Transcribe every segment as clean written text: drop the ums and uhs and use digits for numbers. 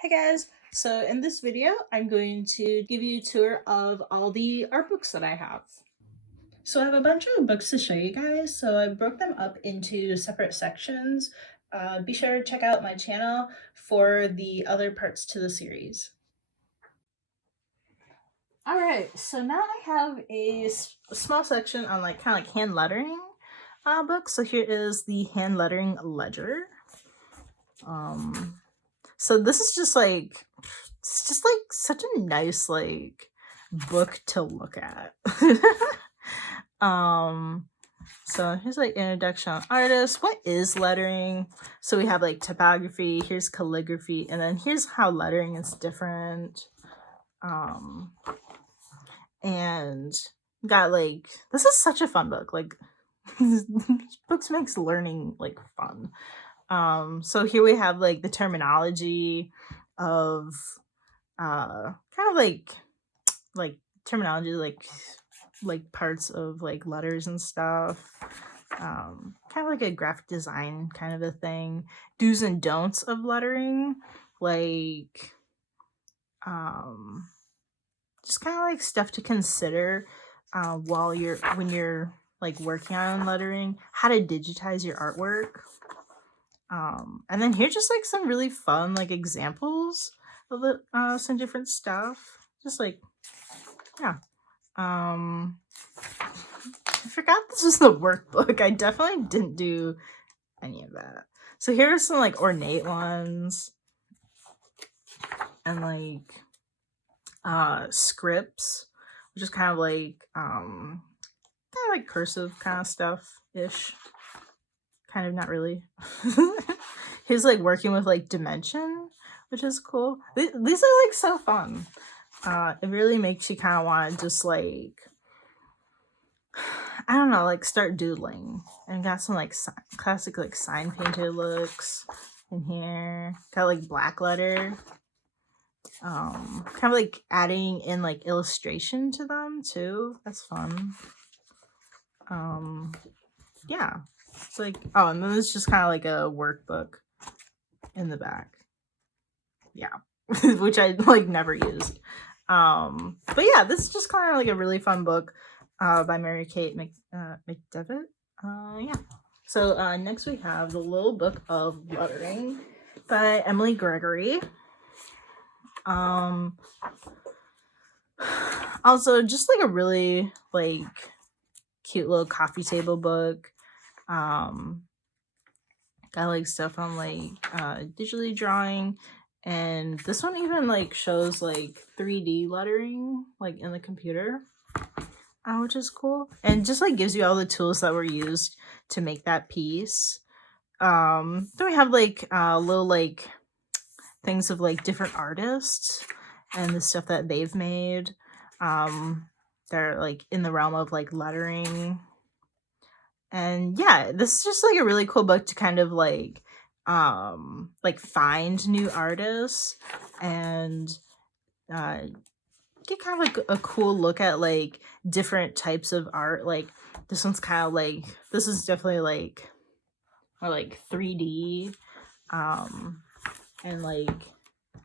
Hey guys, so in this video I'm going to give you a tour of all the art books that I have. So I have a bunch of books to show you guys, so I broke them up into separate sections. Be sure to check out my channel for the other parts to the series. Alright, so now I have a small section on kind of like hand lettering books. So here is the hand lettering ledger. So this is just like, it's just like such a nice like book to look at. So here's like introduction on artists. What is lettering? So we have like typography, here's calligraphy, and then here's how lettering is different. And got like, this is such a fun book. Like books makes learning like fun. So here we have like the terminology of kind of like terminology like parts of like letters and stuff. Kind of like a graphic design kind of a thing. Do's and don'ts of lettering, like just kind of like stuff to consider when you're like working on lettering, how to digitize your artwork. And then here's just like some really fun like examples of some different stuff. Just like, yeah. I forgot this was the workbook. I definitely didn't do any of that. So here are some like ornate ones and like scripts, which is kind of like cursive kind of stuff ish. Kind of, not really. He's like working with like dimension, which is cool. These are like so fun. It really makes you kind of want to just like, I don't know, like start doodling. And got some like classic like sign painter looks in here. Got like black letter. Kind of like adding in like illustration to them too. That's fun. Yeah. It's like, oh, and then it's just kind of like a workbook in the back. Yeah. Which I like never used. But yeah, this is just kind of like a really fun book by Mary Kate McDevitt. Yeah. So next we have The Little Book of Lettering by Emily Gregory. Also just like a really like cute little coffee table book. Got like stuff on like digitally drawing, and this one even like shows like 3D lettering like in the computer, which is cool, and just like gives you all the tools that were used to make that piece. Then we have like little like things of like different artists and the stuff that they've made. They're like in the realm of like lettering. And yeah, this is just like a really cool book to kind of like find new artists and get kind of like a cool look at like different types of art. Like this one's kind of like, this is definitely like more like 3D, and like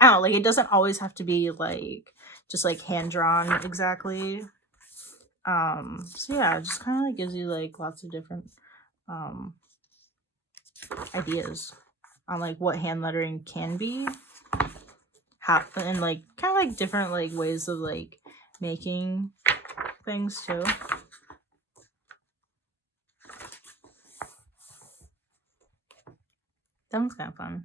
I don't know, like it doesn't always have to be like just like hand drawn exactly. So yeah, it just kind of like gives you like lots of different ideas on like what hand lettering can be, how, and like kind of like different like ways of like making things too. That one's kind of fun.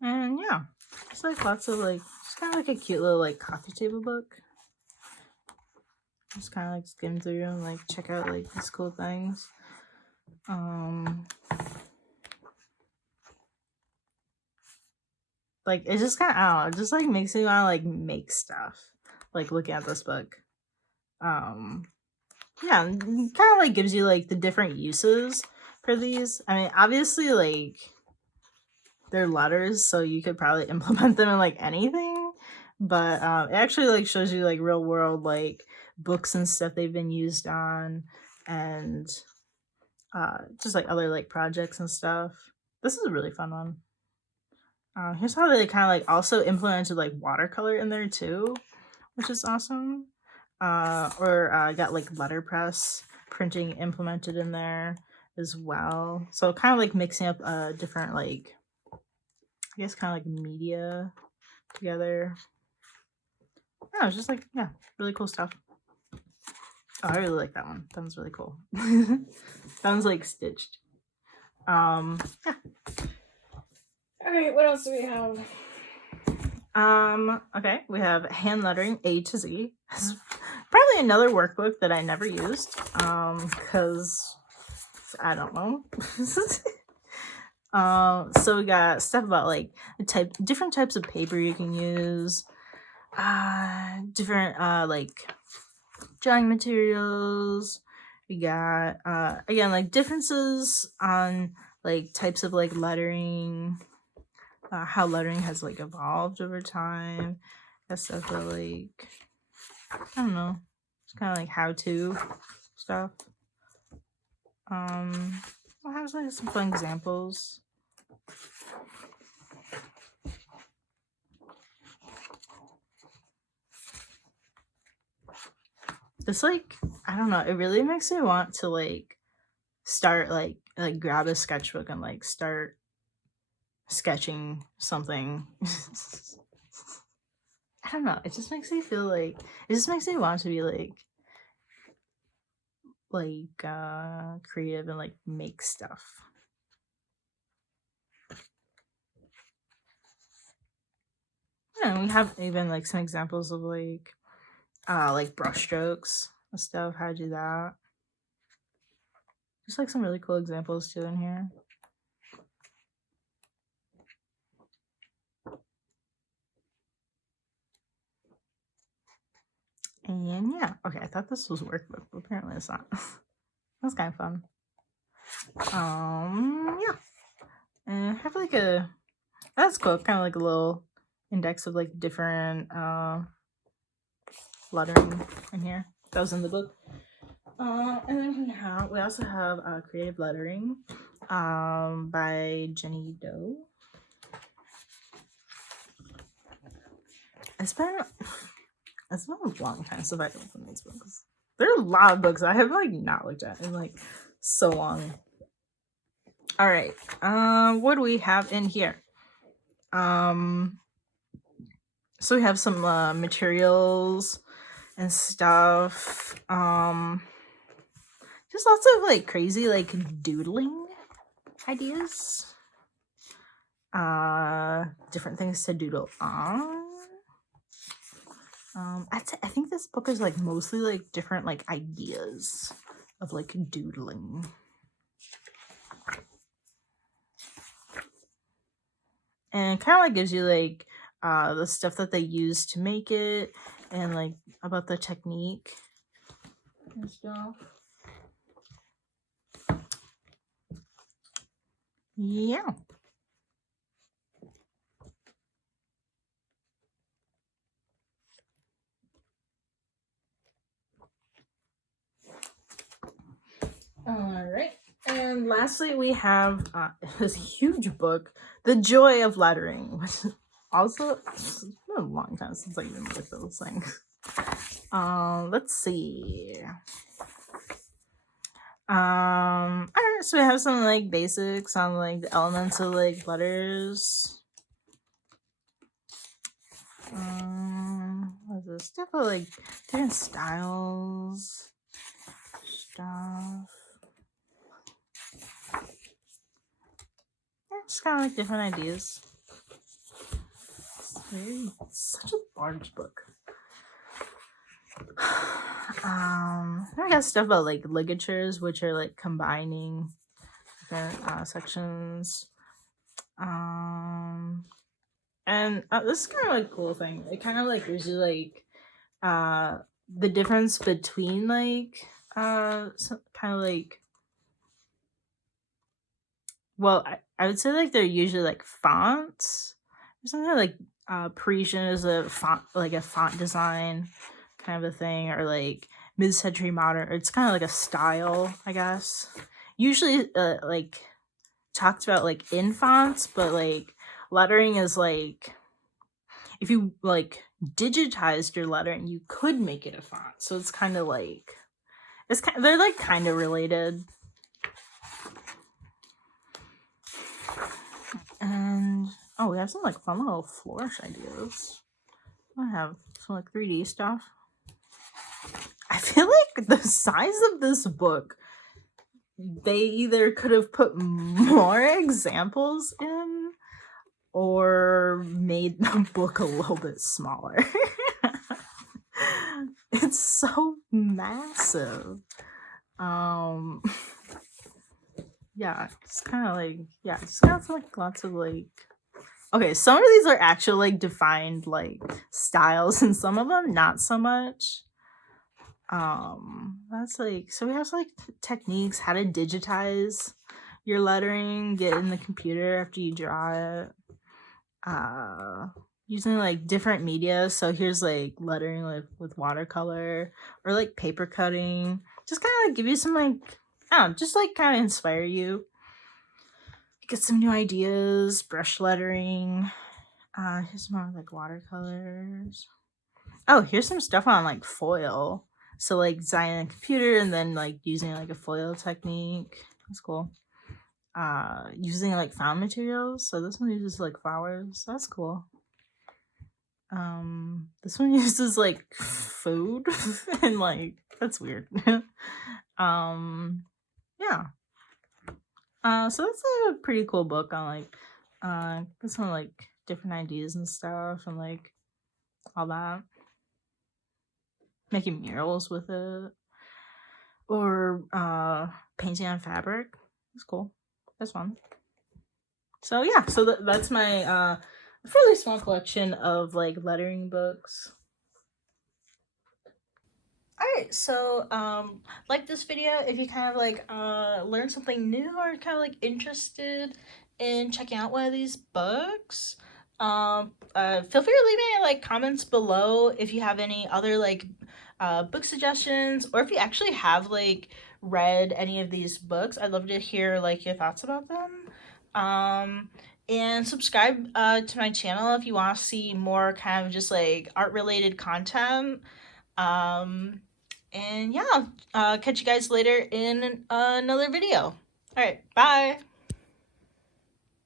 And yeah, it's like lots of like, just kind of like a cute little like coffee table book. Just kind of like skim through and like check out like these cool things. Like it just kind of, I don't know, it just like makes me want to like make stuff. Like looking at this book. Yeah, kind of like gives you like the different uses for these. I mean, obviously like they're letters, so you could probably implement them in like anything, but it actually like shows you like real world like books and stuff they've been used on, and just like other like projects and stuff. This is a really fun one. Here's how they kind of like also implemented like watercolor in there too, which is awesome. Got like letterpress printing implemented in there as well. So kind of like mixing up different like, I guess kind of like media together. Yeah, it's just like, yeah, really cool stuff. Oh, I really like that one. That one's really cool. That one's like stitched. Yeah. All right, what else do we have? Okay, we have hand lettering A to Z. Probably another workbook that I never used, because I don't know. So we got stuff about like different types of paper you can use, different like drawing materials. We got again like differences on like types of like lettering, how lettering has like evolved over time. That stuff for like, I don't know, it's kind of like how to stuff. I'll have like some fun examples. This like, I don't know, it really makes me want to like start like grab a sketchbook and like start sketching something. I don't know, it just makes me feel like, it just makes me want to be like creative and like make stuff. Yeah, we have even like some examples of like brush strokes and stuff, how to do that. Just like some really cool examples too in here. And yeah, okay, I thought this was workbook, but apparently it's not. That's kind of fun. Yeah. And I have like that's cool, kind of like a little index of like different lettering in here. That was in the book. And then we also have creative lettering by Jenny Doe. It's been a long time since I've opened these books. There are a lot of books I have like not looked at in like so long. All right, what do we have in here? So we have some materials and stuff. Just lots of like crazy like doodling ideas. Different things to doodle on. I think this book is like mostly like different like ideas of like doodling. And kind of like gives you like the stuff that they use to make it and like about the technique and stuff. Yeah. All right. And lastly, we have this huge book, The Joy of Lettering, which also, it's been a long time since I even looked at those things. Let's see. Alright, so we have some like basics on like the elements of like letters. What's this stuff of like different styles, stuff. Yeah, just kind of like different ideas. It's such a large book. I got stuff about like ligatures, which are like combining different sections. And this is kind of like a cool thing. It kind of like gives you like the difference between like kind of like, well, I would say like they're usually like fonts or something. Like Parisian is a font, like a font design kind of a thing, or like mid-century modern. It's kind of like a style, I guess. Usually like talked about like in fonts, but like lettering is like, if you like digitized your lettering, you could make it a font. So it's kind of like, they're like kind of related. And oh, we have some like fun little flourish ideas. I have some like 3D stuff. I feel like the size of this book, they either could have put more examples in or made the book a little bit smaller. It's so massive. Yeah, it's kind of like, yeah, it's got like lots of like, okay, some of these are actually like defined like styles, and some of them not so much. That's like, so we have like techniques, how to digitize your lettering, get in the computer after you draw it, using like different media. So here's like lettering like with watercolor or like paper cutting, just kind of like give you some like, I don't know, just like kind of inspire you, get some new ideas. Brush lettering, here's more like watercolors. Oh, here's some stuff on like foil. So like designing a computer and then like using like a foil technique. That's cool. Using like found materials. So this one uses like flowers. That's cool. This one uses like food and like, that's weird. Yeah. So that's a pretty cool book on like some like different ideas and stuff and like all that. Making murals with it, or painting on fabric. That's cool. That's fun. So yeah, so that's my fairly small collection of like lettering books. Alright, so like this video if you kind of like learn something new or kind of like interested in checking out one of these books. Feel free to leave any like comments below if you have any other like book suggestions, or if you actually have like read any of these books. I'd love to hear like your thoughts about them. And subscribe to my channel if you want to see more kind of just like art related content. And yeah, catch you guys later in another video. All right, bye.